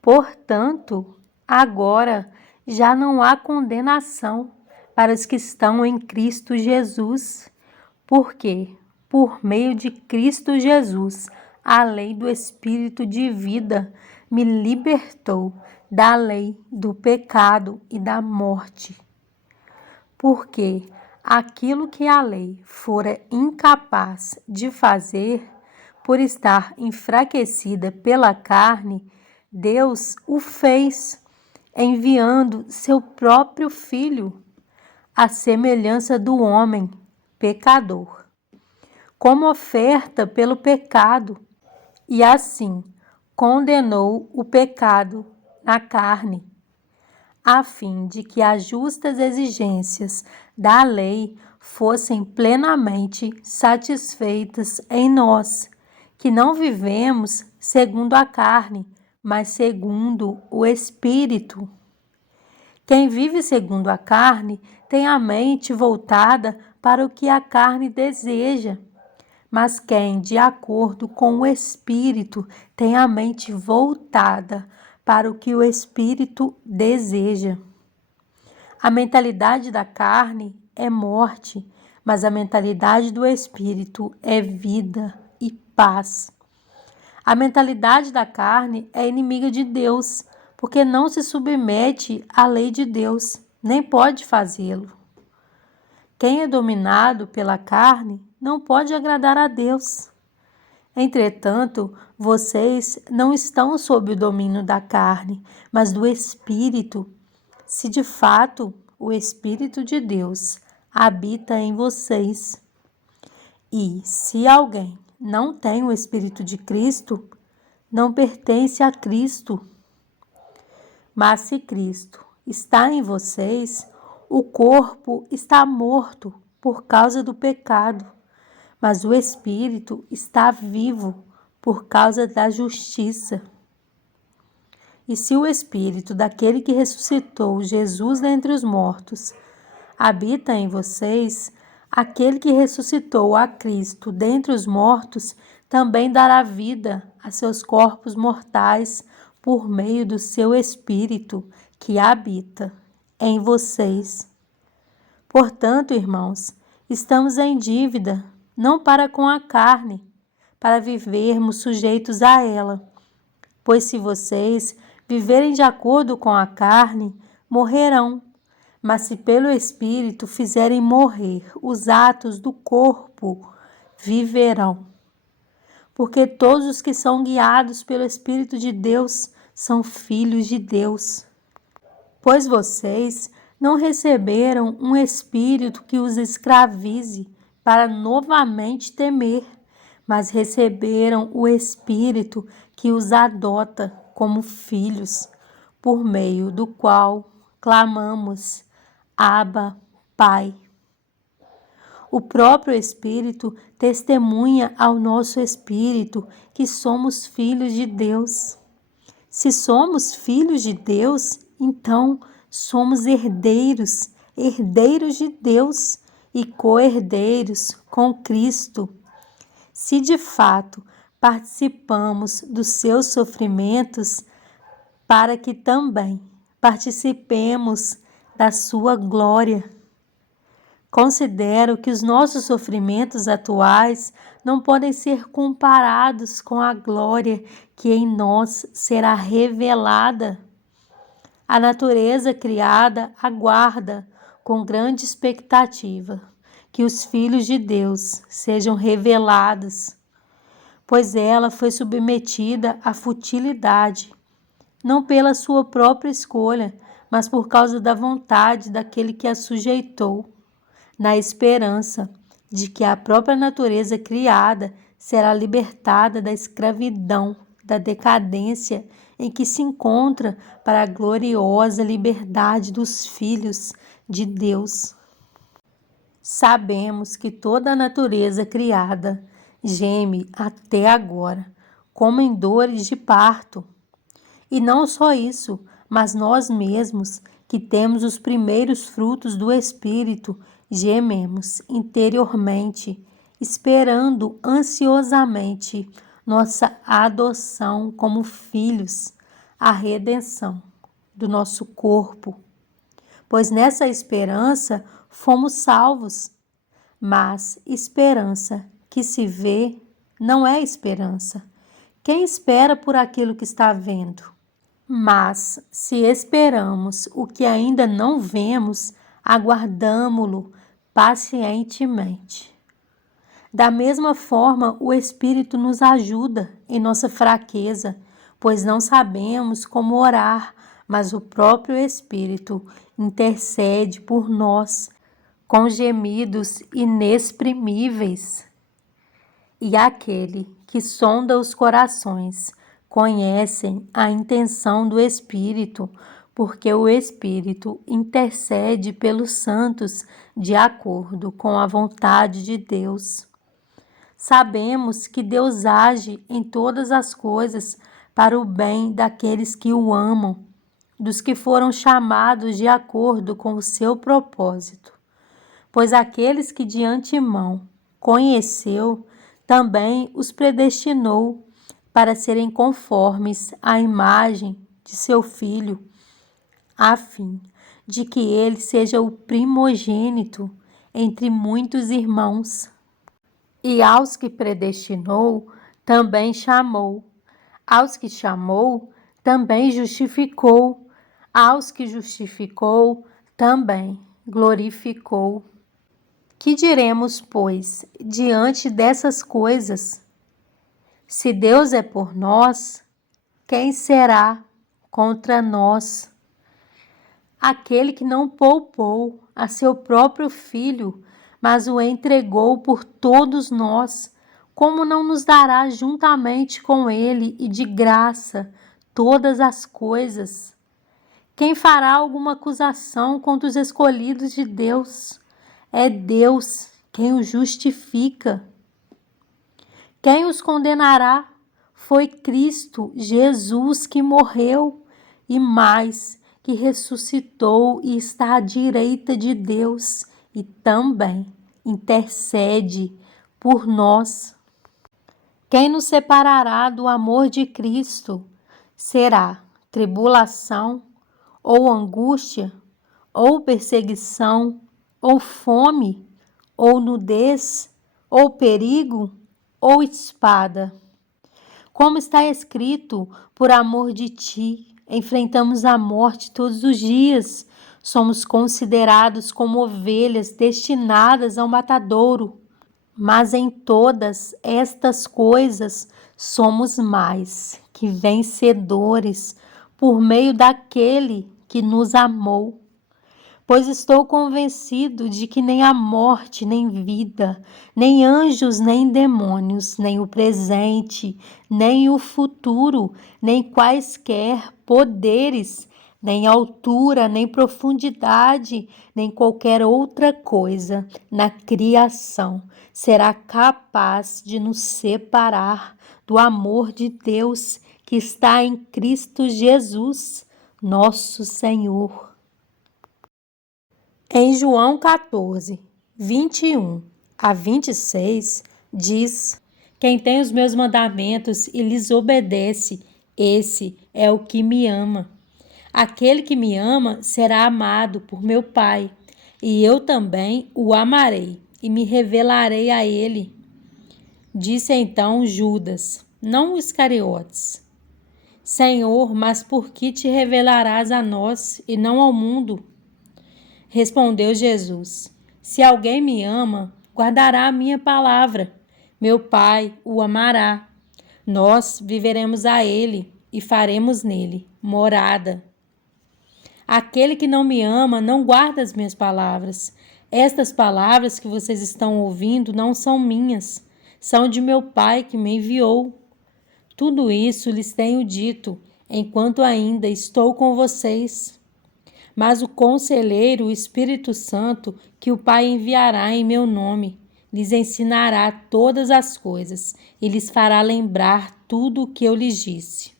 Portanto, agora já não há condenação para os que estão em Cristo Jesus, porque, por meio de Cristo Jesus, a lei do Espírito de vida me libertou da lei do pecado e da morte. Porque aquilo que a lei fora incapaz de fazer, por estar enfraquecida pela carne, Deus o fez, enviando seu próprio Filho, à semelhança do homem pecador, como oferta pelo pecado, e assim condenou o pecado na carne, a fim de que as justas exigências da lei fossem plenamente satisfeitas em nós, que não vivemos segundo a carne, mas segundo o Espírito. Quem vive segundo a carne tem a mente voltada para o que a carne deseja, mas quem, de acordo com o Espírito, tem a mente voltada para o que o Espírito deseja. A mentalidade da carne é morte, mas a mentalidade do Espírito é vida e paz. A mentalidade da carne é inimiga de Deus, porque não se submete à lei de Deus, nem pode fazê-lo. Quem é dominado pela carne não pode agradar a Deus. Entretanto, vocês não estão sob o domínio da carne, mas do Espírito, se de fato o Espírito de Deus habita em vocês. E se alguém não tem o Espírito de Cristo, não pertence a Cristo. Mas se Cristo está em vocês, o corpo está morto por causa do pecado, mas o Espírito está vivo por causa da justiça. E se o Espírito daquele que ressuscitou Jesus dentre os mortos habita em vocês, aquele que ressuscitou a Cristo dentre os mortos também dará vida a seus corpos mortais por meio do seu Espírito que habita em vocês. Portanto, irmãos, estamos em dívida, não para com a carne, para vivermos sujeitos a ela. Pois se vocês viverem de acordo com a carne, morrerão. Mas se pelo Espírito fizerem morrer os atos do corpo, viverão. Porque todos os que são guiados pelo Espírito de Deus são filhos de Deus. Pois vocês não receberam um espírito que os escravize para novamente temer, mas receberam o Espírito que os adota como filhos, por meio do qual clamamos: Abba, Pai. O próprio Espírito testemunha ao nosso espírito que somos filhos de Deus. Se somos filhos de Deus, então somos herdeiros, herdeiros de Deus e co-herdeiros com Cristo. Se de fato participamos dos seus sofrimentos, para que também participemos da sua glória. Considero que os nossos sofrimentos atuais não podem ser comparados com a glória que em nós será revelada. A natureza criada aguarda com grande expectativa que os filhos de Deus sejam revelados, pois ela foi submetida à futilidade, não pela sua própria escolha, mas por causa da vontade daquele que a sujeitou, na esperança de que a própria natureza criada será libertada da escravidão, da decadência em que se encontra para a gloriosa liberdade dos filhos de Deus. Sabemos que toda a natureza criada geme até agora, como em dores de parto. E não só isso, mas nós mesmos, que temos os primeiros frutos do Espírito, gememos interiormente, esperando ansiosamente nossa adoção como filhos, a redenção do nosso corpo, pois nessa esperança fomos salvos. Mas esperança que se vê não é esperança. Quem espera por aquilo que está vendo? Mas se esperamos o que ainda não vemos, aguardamo-lo pacientemente. Da mesma forma, o Espírito nos ajuda em nossa fraqueza, pois não sabemos como orar, mas o próprio Espírito intercede por nós com gemidos inexprimíveis. E aquele que sonda os corações conhece a intenção do Espírito, porque o Espírito intercede pelos santos de acordo com a vontade de Deus. Sabemos que Deus age em todas as coisas para o bem daqueles que o amam, dos que foram chamados de acordo com o seu propósito. Pois aqueles que de antemão conheceu, também os predestinou para serem conformes à imagem de seu Filho, a fim de que ele seja o primogênito entre muitos irmãos. E aos que predestinou, também chamou. Aos que chamou, também justificou. Aos que justificou, também glorificou. Que diremos, pois, diante dessas coisas? Se Deus é por nós, quem será contra nós? Aquele que não poupou a seu próprio Filho, mas o entregou por todos nós, como não nos dará juntamente com ele e de graça todas as coisas? Quem fará alguma acusação contra os escolhidos de Deus? É Deus quem os justifica. Quem os condenará? Foi Cristo Jesus que morreu e mais, que ressuscitou e está à direita de Deus e também intercede por nós. Quem nos separará do amor de Cristo? Será tribulação, ou angústia, ou perseguição, ou fome, ou nudez, ou perigo, ou espada. Como está escrito, por amor de ti, enfrentamos a morte todos os dias. Somos considerados como ovelhas destinadas ao matadouro. Mas em todas estas coisas somos mais que vencedores por meio daquele que nos amou. Pois estou convencido de que nem a morte, nem vida, nem anjos, nem demônios, nem o presente, nem o futuro, nem quaisquer poderes, nem altura, nem profundidade, nem qualquer outra coisa na criação será capaz de nos separar do amor de Deus que está em Cristo Jesus, nosso Senhor. Em João 14, 21 a 26, diz: Quem tem os meus mandamentos e lhes obedece, esse é o que me ama. Aquele que me ama será amado por meu Pai, e eu também o amarei e me revelarei a ele. Disse então Judas, não Iscariotes: Senhor, mas por que te revelarás a nós e não ao mundo? Respondeu Jesus: Se alguém me ama, guardará a minha palavra. Meu Pai o amará. Nós viveremos a ele e faremos nele morada. Aquele que não me ama não guarda as minhas palavras. Estas palavras que vocês estão ouvindo não são minhas, são de meu Pai que me enviou. Tudo isso lhes tenho dito, enquanto ainda estou com vocês. Mas o Conselheiro, o Espírito Santo, que o Pai enviará em meu nome, lhes ensinará todas as coisas e lhes fará lembrar tudo o que eu lhes disse.